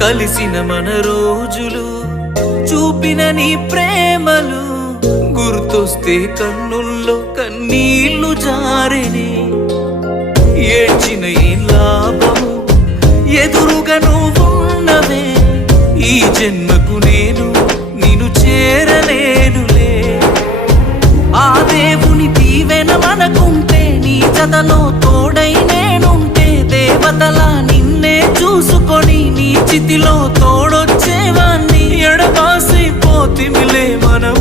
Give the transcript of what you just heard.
కలిసిన మన రోజులు చూపిన నీ ప్రేమలు గుర్తొస్తే కన్నుల్లో కన్నీళ్లు జారెనే. ఏడ్చిన ఏం లాభము ఎదురుగా నువ్వున్నవే, ఈ జన్మకు నేను నిన్ను చేరలేనులే. ఆ దేవుని దీవెన మనకుంటే, నీ జతలో తోడై నేనుంటే, దేవతలా నిన్నే చూసుకొని నీ చితిలో తోడొచ్చేవాణ్ణి. ఎడబాసి పోతిమిలే మనం